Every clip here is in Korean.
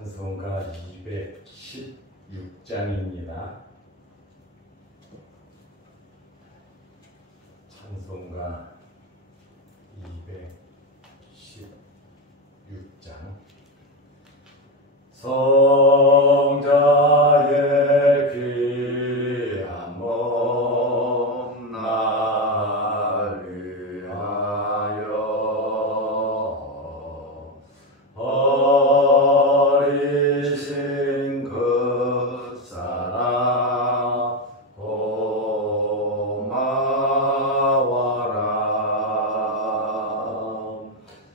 찬송가 216장입니다. 찬송가 216장. 성자의 귀한 몸 날 위하여 버리신 그 사랑 고마워라.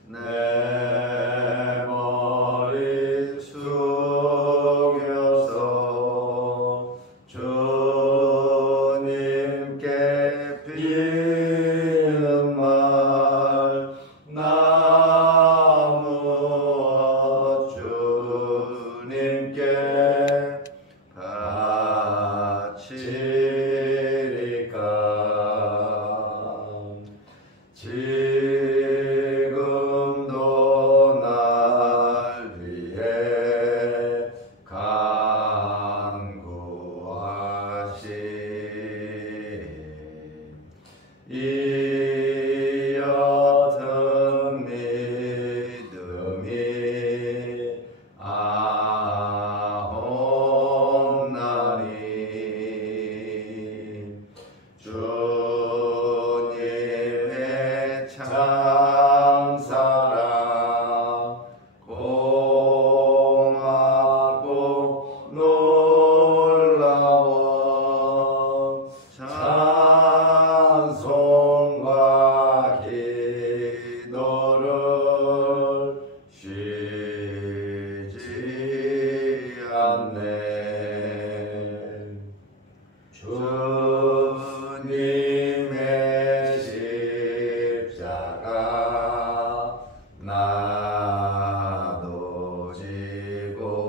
내 머리 숙여서 주님께 비는 말 나무 주님께 바치리까. 지금도 날 위해 간구하시. 이 옅은 믿음이 아옵나니 주님의 참사랑 공하고 놀라워 찬송과 기도를 쉬지 않네. 주님의 십자가 나도 지고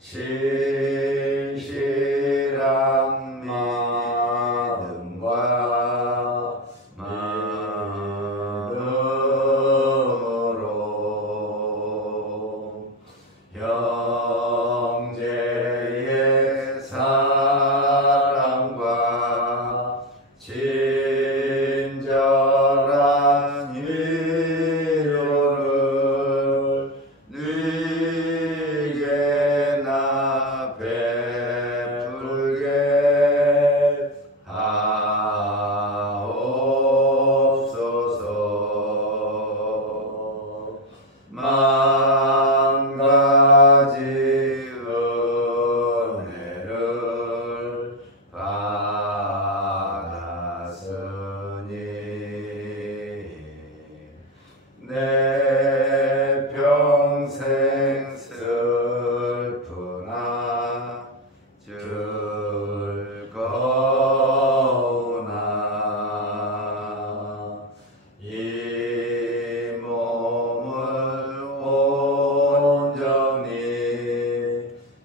신실한 믿음과 믿음으로 형제의 사랑과 친절한 위로를 네게 나 베풀게 하옵소서. 만 가지 은혜를 받았으니 내 평생 슬프나 즐거우나 이 몸을 온전히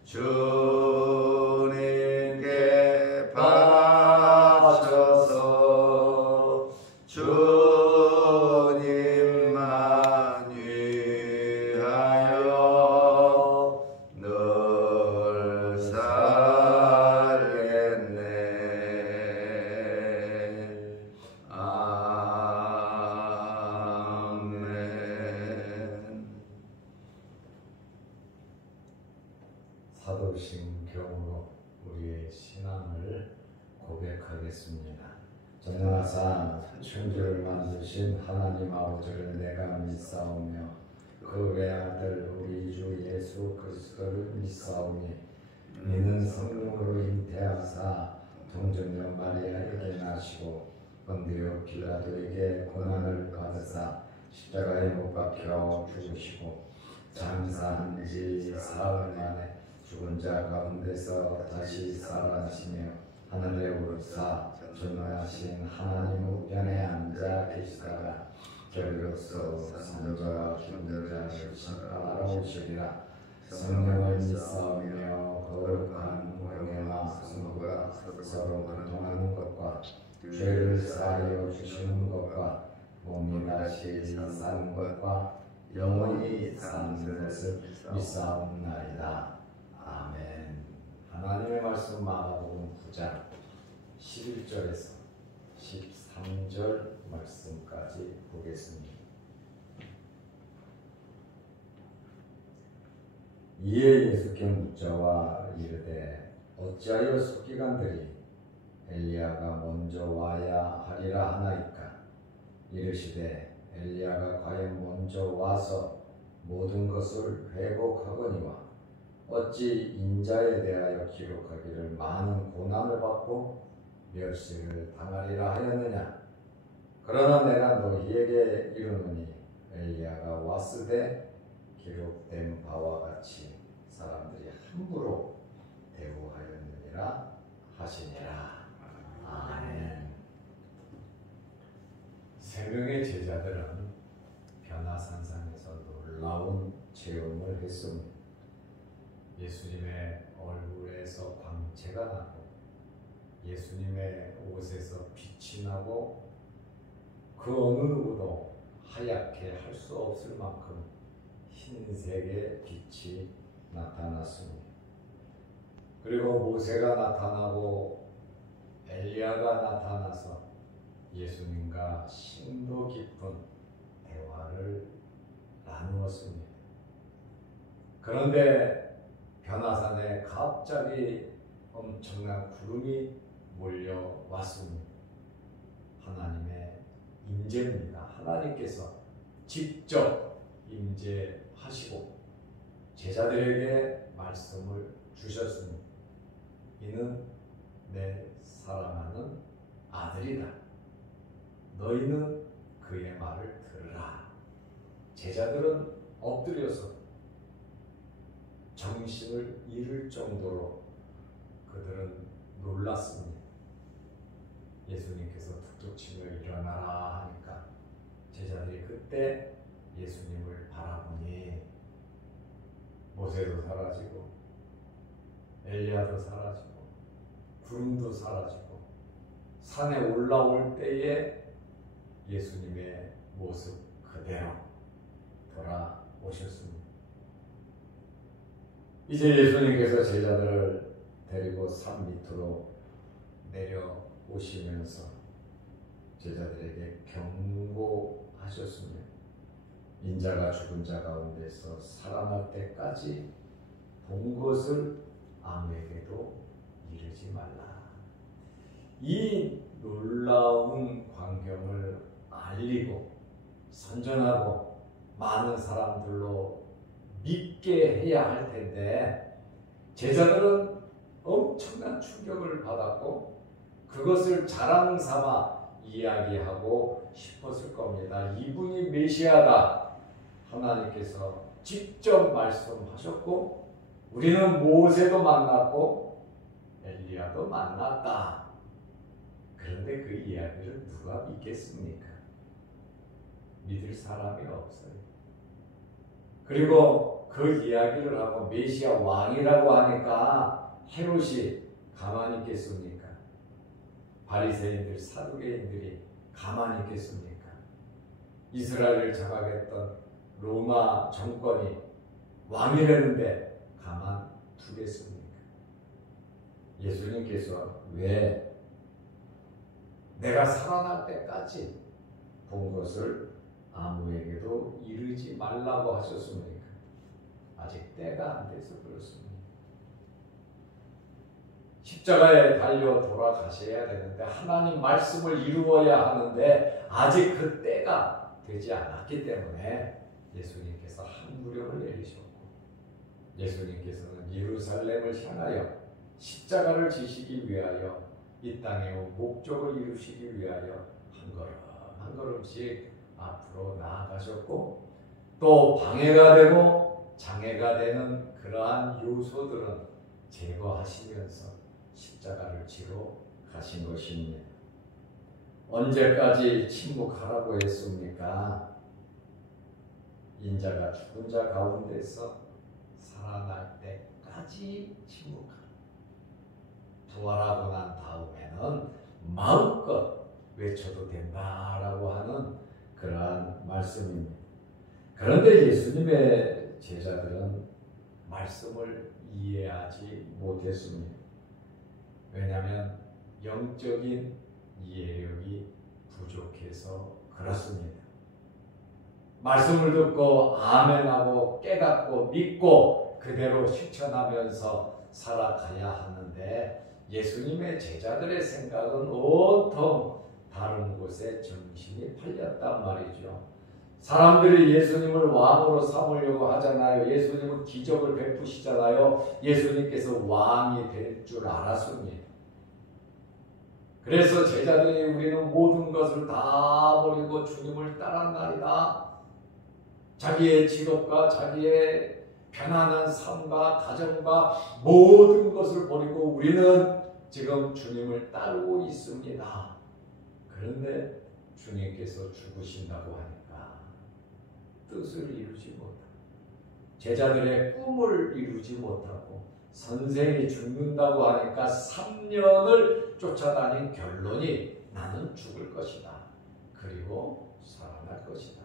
주님께 바쳐서 주님만 위하여 늘 살겠네. 아멘. 사도신경으로 우리의 신앙을 고백하겠습니다. 전능하사 천지를 만드신 하나님 아버지를 내가 믿사오며 그 외아들 우리 주 예수 그리스도를 믿사오니 이는 성령으로 잉태하사 동정녀 마리아에게 나시고 본디오 빌라도에게 고난을 받으사 십자가에 못 박혀 죽으시고 장사한 지 사흘 만에 죽은 자 가운데서 다시 살아나시며 하늘에 오르사 전능하신 하나님 우편에 앉아 계시다가 결로서 성자와 kim자를 심판하러 오시리라. 성령을 믿사오며 거룩한 공예와 성부가 서로 교통하는 것과 죄를 사하여 주시는 것과 몸이 다시 사는 것과 영원히 사는 것을 믿사옵나이다. 아멘. 하나님의 말씀 마가복음 9장 11절에서 13절 말씀까지 보겠습니다. 이에 예수께 묻자와 이르되 어찌하여 서기관들이 엘리야가 먼저 와야 하리라 하나이까? 이르시되 엘리야가 과연 먼저 와서 모든 것을 회복하거니와 어찌 인자에 대하여 기록하기를 많은 고난을 받고 멸시를 당하리라 하였느냐? 그러나 내가 너희에게 이르노니 엘리야가 왔으되 기록된 바와 같이 사람들이 함부로 대우하였느니라 하시니라. 아멘. 세 명의 제자들은 변화산상에서 놀라운 체험을 했습니다. 예수님의 얼굴에서 광채가 나고 예수님의 옷에서 빛이 나고 그 어느 누구도 하얗게 할 수 없을 만큼 흰색의 빛이 나타났습니다. 그리고 모세가 나타나고 엘리야가 나타나서 예수님과 심도 깊은 대화를 나누었습니다. 그런데 변화산에 갑자기 엄청난 구름이 몰려왔습니다. 하나님의 임재입니다. 하나님께서 직접 임재하시고 제자들에게 말씀을 주셨습니다. 이는 내 사랑하는 아들이다. 너희는 그의 말을 들으라. 제자들은 엎드려서 정신을 잃을 정도로 그들은 놀랐습니다. 예수님께서 툭툭 치며 일어나라 하니까 제자들이 그때 예수님을 바라보니 모세도 사라지고 엘리야도 사라지고 구름도 사라지고 산에 올라올 때에 예수님의 모습 그대로 돌아오셨습니다. 이제 예수님께서 제자들을 데리고 산 밑으로 내려오시면서 제자들에게 경고하셨습니다. 인자가 죽은 자 가운데서 살아날 때까지 본 것을 아무에게도 이르지 말라. 이 놀라운 광경을 알리고 선전하고 많은 사람들로 믿게 해야 할 텐데 제자들은 엄청난 충격을 받았고 그것을 자랑 삼아 이야기하고 싶었을 겁니다. 이분이 메시아다. 하나님께서 직접 말씀하셨고 우리는 모세도 만났고 엘리야도 만났다. 그런데 그 이야기를 누가 믿겠습니까? 믿을 사람이 없어요. 그리고 그 이야기를 하고 메시아 왕이라고 하니까 헤롯이 가만히 있겠습니까? 바리새인들, 사두개인들이 가만히 있겠습니까? 이스라엘을 장악했던 로마 정권이 왕이라는데 가만 두겠습니까? 예수님께서 왜 내가 살아날 때까지 본 것을 아무에게도 이르지 말라고 하셨습니까? 아직 때가 안 돼서 그렇습니다. 십자가에 달려 돌아가셔야 되는데 하나님 말씀을 이루어야 하는데 아직 그 때가 되지 않았기 때문에 예수님께서 한 무령을 내리셨고 예수님께서는 예루살렘을 향하여 십자가를 지시기 위하여 이 땅의 목적을 이루시기 위하여 한 걸음 한 걸음씩 앞으로 나아가셨고 또 방해가 되고 장애가 되는 그러한 요소들은 제거하시면서 십자가를 지러 가신 것입니다. 언제까지 침묵하라고 했습니까? 인자가 죽은 자 가운데서 살아날 때까지 침묵하라. 부활하고 난 다음에는 마음껏 외쳐도 된다라고 하는 그러한 말씀입니다. 그런데 예수님의 제자들은 말씀을 이해하지 못했습니다. 왜냐하면 영적인 이해력이 부족해서 그렇습니다. 말씀을 듣고 아멘하고 깨닫고 믿고 그대로 실천하면서 살아가야 하는데 예수님의 제자들의 생각은 온통 다른 곳에 정신이 팔렸단 말이죠. 사람들이 예수님을 왕으로 삼으려고 하잖아요. 예수님은 기적을 베푸시잖아요. 예수님께서 왕이 될 줄 알았습니다. 그래서 제자들이 우리는 모든 것을 다 버리고 주님을 따랐나이다. 자기의 직업과 자기의 편안한 삶과 가정과 모든 것을 버리고 우리는 지금 주님을 따르고 있습니다. 그런데 주님께서 죽으신다고 하니까 뜻을 이루지 못하고 제자들의 꿈을 이루지 못하고 선생이 죽는다고 하니까 3년을 쫓아다닌 결론이 나는 죽을 것이다. 그리고 살아날 것이다.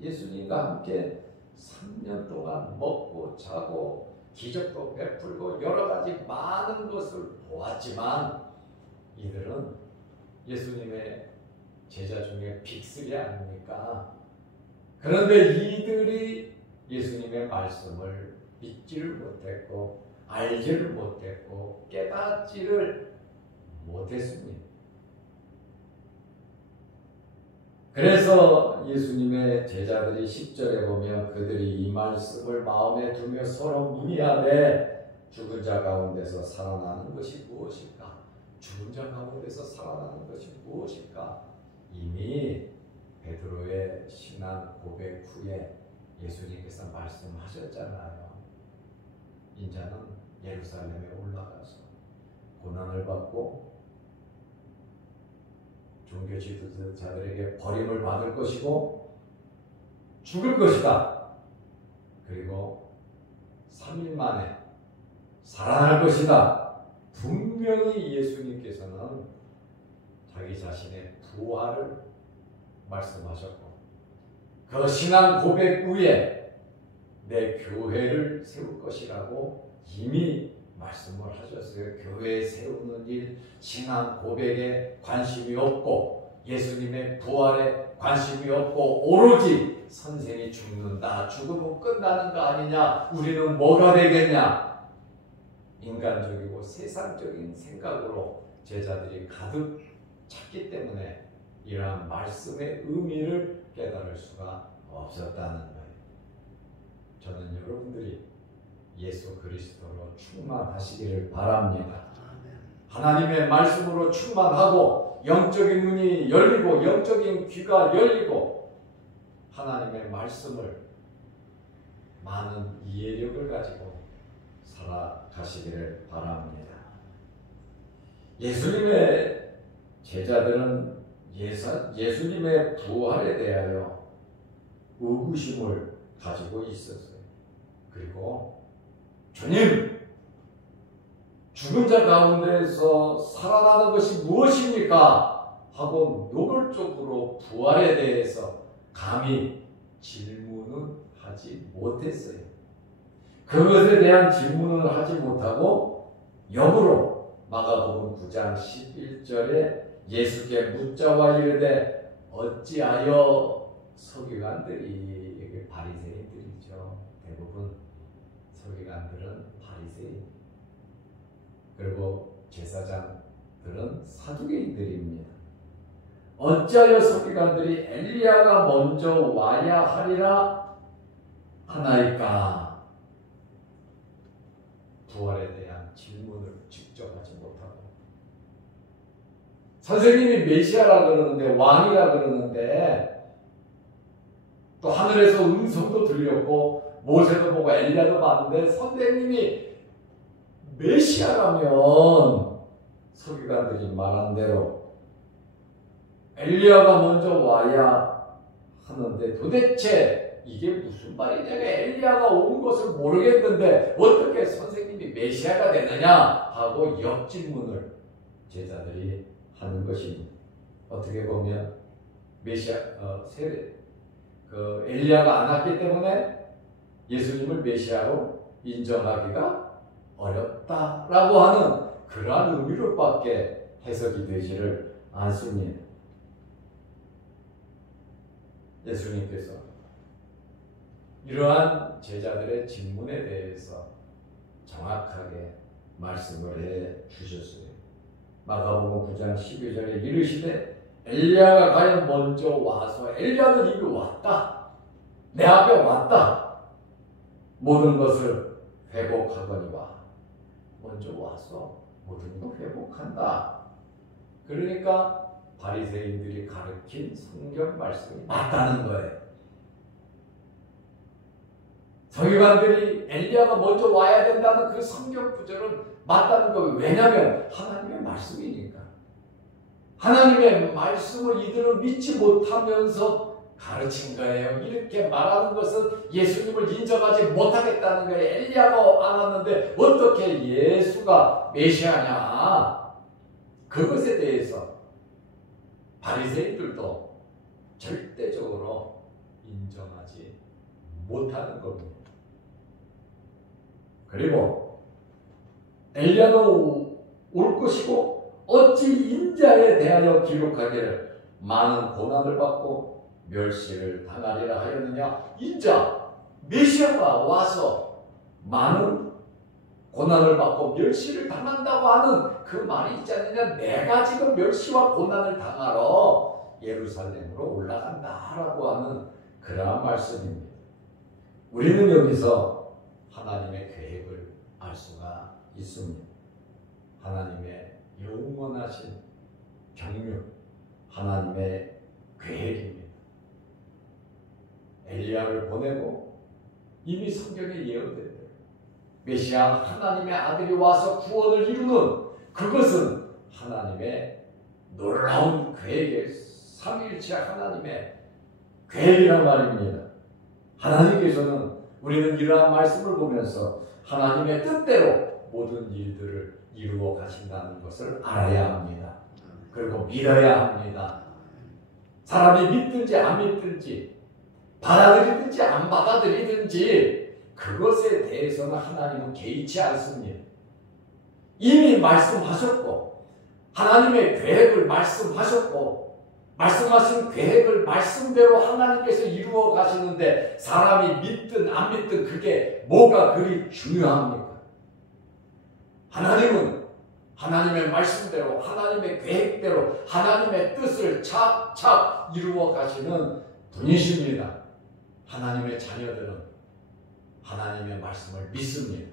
예수님과 함께 3년 동안 먹고 자고 기적도 베풀고 여러 가지 많은 것을 보았지만 이들은 예수님의 제자 중에 빅3 아닙니까? 그런데 이들이 예수님의 말씀을 믿지를 못했고 알지를 못했고 깨닫지를 못했습니다. 그래서 예수님의 제자들이 10절에 보면 그들이 이 말씀을 마음에 두며 서로 문의하되 죽은 자 가운데서 살아나는 것이 무엇일까? 죽은 자 가운데서 살아나는 것이 무엇일까? 이미 베드로의 신앙 고백 후에 예수님께서 말씀하셨잖아요. 인자는 예루살렘에 올라가서 고난을 받고 종교 지도자들에게 버림을 받을 것이고 죽을 것이다. 그리고 3일 만에 살아날 것이다. 분명히 예수님께서는 자기 자신의 부활을 말씀하셨고 그 신앙 고백 후에 내 교회를 세울 것이라고 이미 말씀을 하셨어요. 교회 세우는 일, 신앙 고백에 관심이 없고 예수님의 부활에 관심이 없고 오로지 선생이 죽는다, 죽으면 끝나는 거 아니냐, 우리는 뭐가 되겠냐, 인간적이고 세상적인 생각으로 제자들이 가득 찼기 때문에 이러한 말씀의 의미를 깨달을 수가 없었다는 거예요. 저는 여러분들이 예수 그리스도로 충만하시기를 바랍니다. 하나님의 말씀으로 충만하고 영적인 눈이 열리고 영적인 귀가 열리고 하나님의 말씀을 많은 이해력을 가지고 살아가시기를 바랍니다. 예수님의 제자들은 예수님의 부활에 대하여 의구심을 가지고 있었어요. 그리고 주님, 죽은 자 가운데서 살아나는 것이 무엇입니까? 하고 노골적으로 부활에 대해서 감히 질문은 하지 못했어요. 그것에 대한 질문을 하지 못하고 역으로 마가복음 9장 11절에 예수께 묻자와 이르되 어찌하여 서기관들이, 이게 바리새인들이죠. 대부분 서기관들은 바리새인, 그리고 제사장들은 사두개인들입니다. 어찌하여 서기관들이 엘리야가 먼저 와야 하리라 하나이까? 부활에 대한 질문을 직접 하지 못하고 선생님이 메시아라 그러는데, 왕이라 그러는데, 또 하늘에서 음성도 들렸고 모세도 보고 엘리야도 봤는데 선생님이 메시아라면 서기관들이 말한 대로 엘리야가 먼저 와야 하는데 도대체 이게 무슨 말이냐? 엘리야가 온 것을 모르겠는데 어떻게 선생님이 메시아가 되느냐 하고 역질문을 제자들이 하는 것입니다. 어떻게 보면 메시아 그 엘리야가 안 왔기 때문에 예수님을 메시아로 인정하기가 어렵다라고 하는 그러한 의미로밖에 해석이 되지를 않습니다. 예수님께서 이러한 제자들의 질문에 대해서 정확하게 말씀을 해 주셨어요. 마가복음 9장 12절에 이르시되 엘리야가 과연 먼저 와서 엘리야는 이미 왔다. 내 앞에 왔다. 모든 것을 회복하거니와 먼저 와서 모든 걸 회복한다. 그러니까 바리새인들이 가르친 성경 말씀이 맞다는 거예요. 서기관들이 엘리야가 먼저 와야 된다는 그 성경 구절은 맞다는 거예요. 왜냐하면 하나님의 말씀이니까. 하나님의 말씀을 이들은 믿지 못하면서 가르친 거예요. 이렇게 말하는 것은 예수님을 인정하지 못하겠다는 거예요. 엘리야가 안 왔는데 어떻게 예수가 메시아냐. 그것에 대해서 바리새인들도 절대적으로 인정하지 못하는 겁니다. 그리고 엘리야가 올 것이고 어찌 인자에 대하여 기록하기를 많은 고난을 받고 멸시를 당하리라 하였느냐. 인자 메시아가 와서 많은 고난을 받고 멸시를 당한다고 하는 그 말이 있지 않느냐. 내가 지금 멸시와 고난을 당하러 예루살렘으로 올라간다라고 하는 그러한 말씀입니다. 우리는 여기서 하나님의 계획을 알 수가 있습니다. 하나님의 영원하신 경륜, 하나님의 계획입니다. 엘리야를 보내고 이미 성경에 예언된 대로 메시아 하나님의 아들이 와서 구원을 이루는 그것은 하나님의 놀라운 계획의 삼위일체 하나님의 계획이란 말입니다. 하나님께서는 우리는 이러한 말씀을 보면서 하나님의 뜻대로 모든 일들을 이루어 가신다는 것을 알아야 합니다. 그리고 믿어야 합니다. 사람이 믿든지 안 믿든지 받아들이든지 안 받아들이든지 그것에 대해서는 하나님은 개의치 않습니다. 이미 말씀하셨고 하나님의 계획을 말씀하셨고 말씀하신 계획을 말씀대로 하나님께서 이루어 가시는데 사람이 믿든 안 믿든 그게 뭐가 그리 중요합니까? 하나님은 하나님의 말씀대로 하나님의 계획대로 하나님의 뜻을 착착 이루어 가시는 분이십니다. 하나님의 자녀들은 하나님의 말씀을 믿습니다.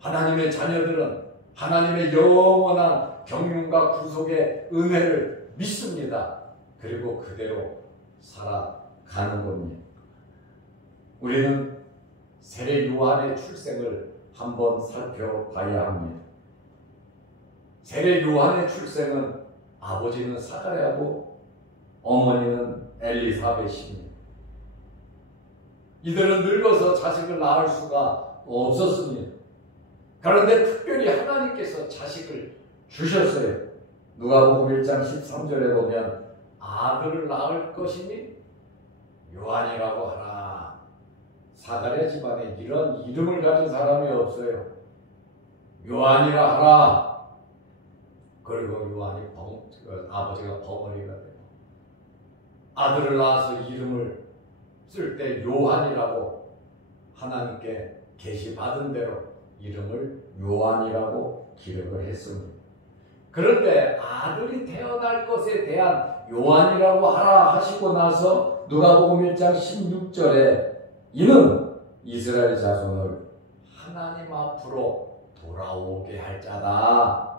하나님의 자녀들은 하나님의 영원한 경륜과 구속의 은혜를 믿습니다. 그리고 그대로 살아가는 겁니다. 우리는 세례 요한의 출생을 한번 살펴봐야 합니다. 세례 요한의 출생은 아버지는 사가랴고 어머니는 엘리사벳입니다. 이들은 늙어서 자식을 낳을 수가 없었습니다. 그런데 특별히 하나님께서 자식을 주셨어요. 누가복음 1장 13절에 보면 아들을 낳을 것이니 요한이라고 하라. 사가랴 집안에 이런 이름을 가진 사람이 없어요. 요한이라 하라. 그리고 요한이 아버지가 벙어리가 되고 아들을 낳아서 이름을 쓸 때 요한이라고 하나님께 계시받은 대로 이름을 요한이라고 기록을 했습니다. 그런데 아들이 태어날 것에 대한 요한이라고 하라 하시고 나서 누가복음 1장 16절에 이는 이스라엘 자손을 하나님 앞으로 돌아오게 할 자다.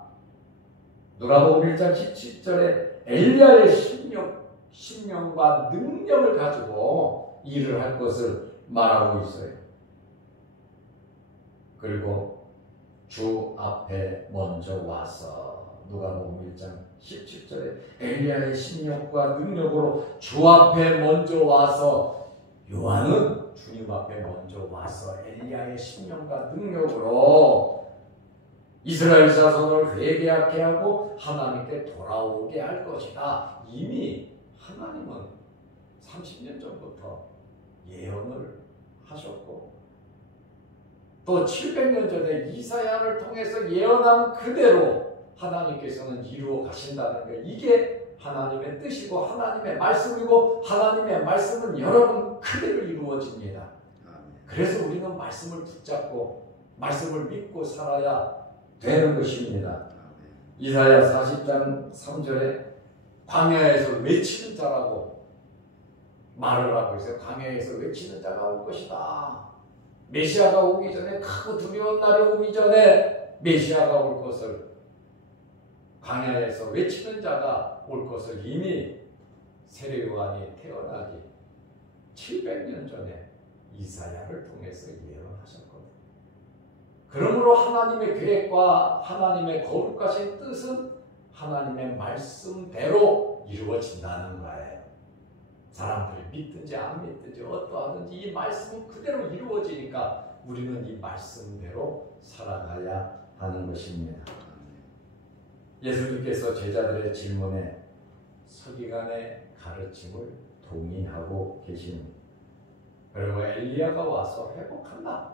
누가복음 1장 17절에 엘리야의 신령과 능력을 가지고 일을 할 것을 말하고 있어요. 그리고 주 앞에 먼저 와서 누가복음 1장 17절에 엘리야의 신령과 능력으로 주 앞에 먼저 와서 요한은 주님 앞에 먼저 와서 엘리야의 신령과 능력으로 이스라엘 자손을 회개하게 하고 하나님께 돌아오게 할 것이다. 이미 하나님은 30년 전부터 예언을 하셨고 또 700년 전에 이사야를 통해서 예언한 그대로 하나님께서는 이루어 가신다는 것, 이게 하나님의 뜻이고 하나님의 말씀이고 하나님의 말씀은 여러분 그대로 이루어집니다. 그래서 우리는 말씀을 붙잡고 말씀을 믿고 살아야 되는 것입니다. 이사야 40장 3절에 광야에서 외치는 자라고 말을 하고 있어요. 광야에서 외치는 자가 올 것이다. 메시아가 오기 전에, 크고 두려운 날이 오기 전에 메시아가 올 것을, 광야에서 외치는 자가 올 것을 이미 세례 요한이 태어나기 700년 전에 이사야를 통해서 예언하셨거든요. 그러므로 하나님의 계획과 하나님의 거룩하신 뜻은 하나님의 말씀대로 이루어진다는 거예요. 사람들이 믿든지 안 믿든지 어떠하든지 이 말씀은 그대로 이루어지니까 우리는 이 말씀대로 살아가야 하는 것입니다. 예수님께서 제자들의 질문에 서기관의 가르침을 동의하고 계십니다. 그리고 엘리야가 와서 회복한다.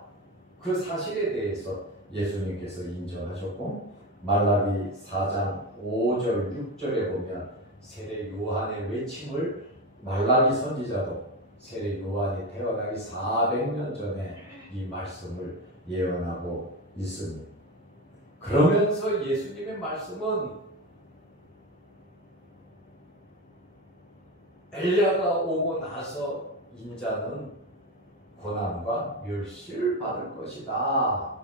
그 사실에 대해서 예수님께서 인정하셨고 말라기 4장 5절 6절에 보면 세례 요한의 외침을 말라기 선지자도 세례 요한이 태어나기 400년 전에 이 말씀을 예언하고 있습니다. 그러면서 예수님의 말씀은 엘리야가 오고 나서 인자는 고난과 멸시를 받을 것이다.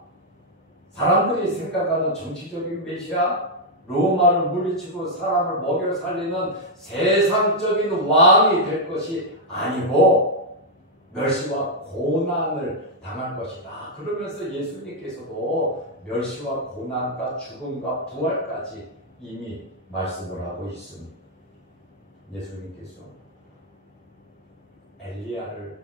사람들이 생각하는 정치적인 메시아, 로마를 물리치고 사람을 먹여 살리는 세상적인 왕이 될 것이 아니고 멸시와 고난을 당할 것이다. 그러면서 예수님께서도 멸시와 고난과 죽음과 부활까지 이미 말씀을 하고 있습니다. 예수님께서 엘리야를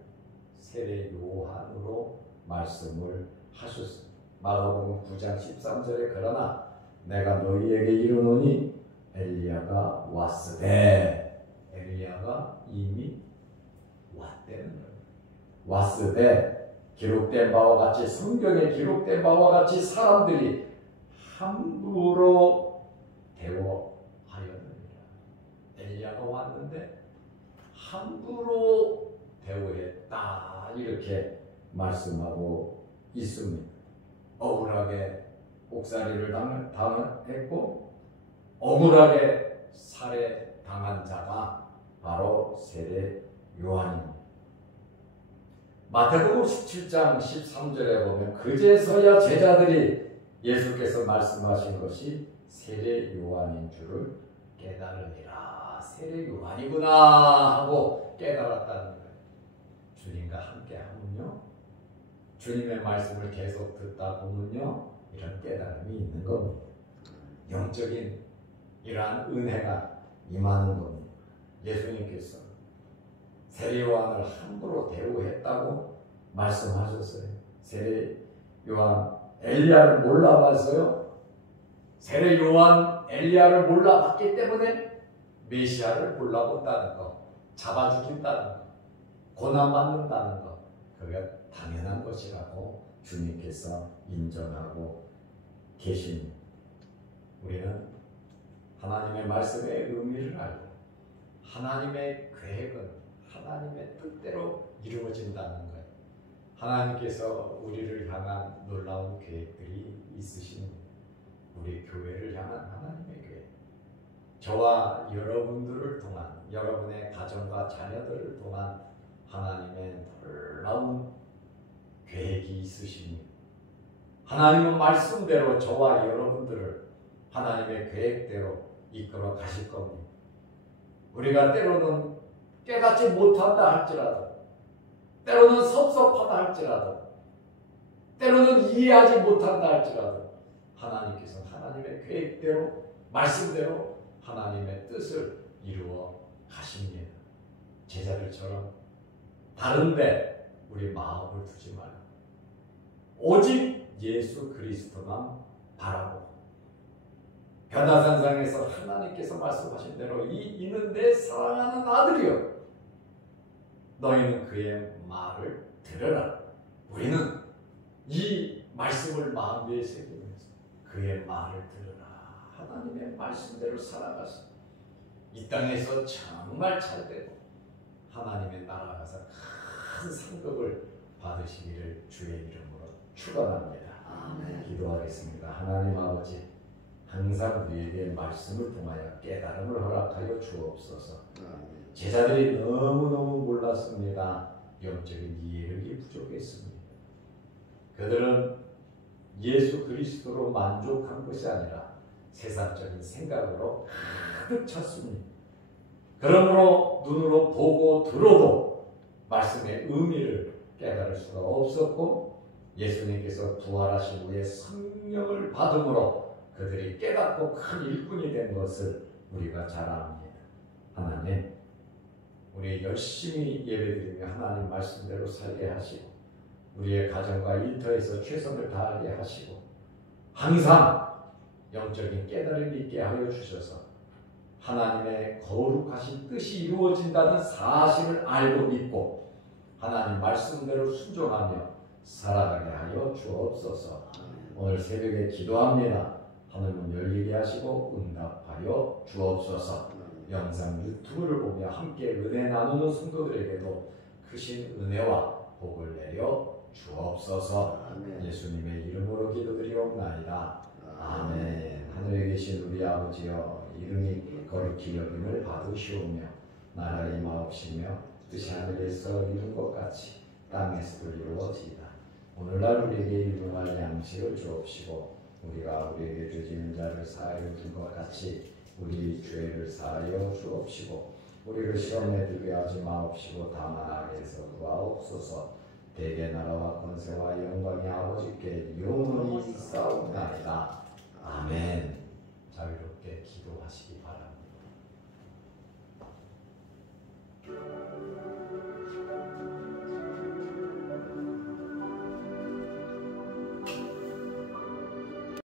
세례 요한으로 말씀을 하셨습니다. 마가복음 9장 13절에 그러나 내가 너희에게 이르노니 엘리야가 왔으되, 엘리야가 이미 왔다는 거예요. 왔으되 기록된 바와 같이, 성경에 기록된 바와 같이 사람들이 함부로 대우하였느니라. 엘리야가 왔는데 함부로 대우했다, 이렇게 말씀하고 있습니다. 억울하게 옥살이를 당했고 억울하게 살해당한 자가 바로 세례 요한입니다. 마태복음 17장 13절에 보면 그제서야 제자들이 예수께서 말씀하신 것이 세례 요한인 줄을 깨달으니라. 세례 요한이구나 하고 깨달았다는 거예요. 주님과 함께 하면요, 주님의 말씀을 계속 듣다 보면요, 이런 깨달음이 있는 겁니다. 영적인 이러한 은혜가 임하는 겁니다. 예수님께서 세례 요한을 함부로 대우했다고 말씀하셨어요. 세례 요한 엘리야를 몰라봤어요. 세례 요한 엘리야를 몰라봤기 때문에 메시아를 몰라본다는 것, 잡아 죽인다는 것, 고난받는다는 것, 그게 당연한 것이라고 주님께서 인정하고 계십니다. 우리는 하나님의 말씀의 의미를 알고 하나님의 계획은 하나님의 뜻대로 이루어진다는 거예요. 하나님께서 우리를 향한 놀라운 계획들이 있으십니다. 우리 교회를 향한 하나님의 계획, 저와 여러분들을 통한, 여러분의 가정과 자녀들을 통한 하나님의 놀라운 계획이 있으십니다. 하나님은 말씀대로 저와 여러분들을 하나님의 계획대로 이끌어 가실 겁니다. 우리가 때로는 깨닫지 못한다 할지라도, 때로는 섭섭하다 할지라도, 때로는 이해하지 못한다 할지라도 하나님께서는 하나님의 계획대로, 말씀대로 하나님의 뜻을 이루어 가십니다. 제자들처럼 다른데 우리 마음을 두지 말고 오직 예수 그리스도만 바라보고, 변화산상에서 하나님께서 말씀하신 대로 이는 내 사랑하는 아들이요 너희는 그의 말을 들으라. 우리는 이 말씀을 마음에 새기면서 그의 말을 들으라. 하나님의 말씀대로 살아가서 이 땅에서 정말 잘되고 하나님의 나라 가서 큰 상급을 받으시기를 주의 이름으로 축원합니다. 아멘. 기도하겠습니다. 하나님 아버지, 항상 우리에게 말씀을 통하여 깨달음을 허락하여 주옵소서. 제자들이 너무너무 몰랐습니다. 영적인 이해력이 부족했습니다. 그들은 예수 그리스도로 만족한 것이 아니라 세상적인 생각으로 가득 찼습니다. 그러므로 눈으로 보고 들어도 말씀의 의미를 깨달을 수가 없었고, 예수님께서 부활하신 후에 성령을 받음으로 그들이 깨닫고 큰 일꾼이 된 것을 우리가 잘 압니다. 하나님, 우리 열심히 예배드리며 하나님 말씀대로 살게 하시고 우리의 가정과 일터에서 최선을 다하게 하시고 항상 영적인 깨달음이 있게 하여 주셔서 하나님의 거룩하신 뜻이 이루어진다는 사실을 알고 믿고 하나님 말씀대로 순종하며 살아가게 하여 주옵소서. 오늘 새벽에 기도합니다. 하늘문 열리게 하시고 응답하여 주옵소서. 영상 유튜브를 보며 함께 은혜 나누는 성도들에게도 크신 은혜와 복을 내려 주옵소서. 아멘. 예수님의 이름으로 기도드리옵나이다. 아멘. 하늘에 계신 우리 아버지여, 이름이 거룩히 여김을 받으시오며 나라가 임하옵시며 뜻이 하늘에서 이룬 것 같이 땅에서도 이루어지이다. 오늘날 우리에게 일용할 양식을 주옵시고 우리가 우리에게 죄지는 자를 사하여 준 것 같이 우리 죄를 사하여 주옵시고 우리를 시험에 들게 하지 마옵시고 다만 악에서 구하옵소서. 대개 나라와 권세와 영광이 아버지께 영원히 있사옵나이다. 아멘.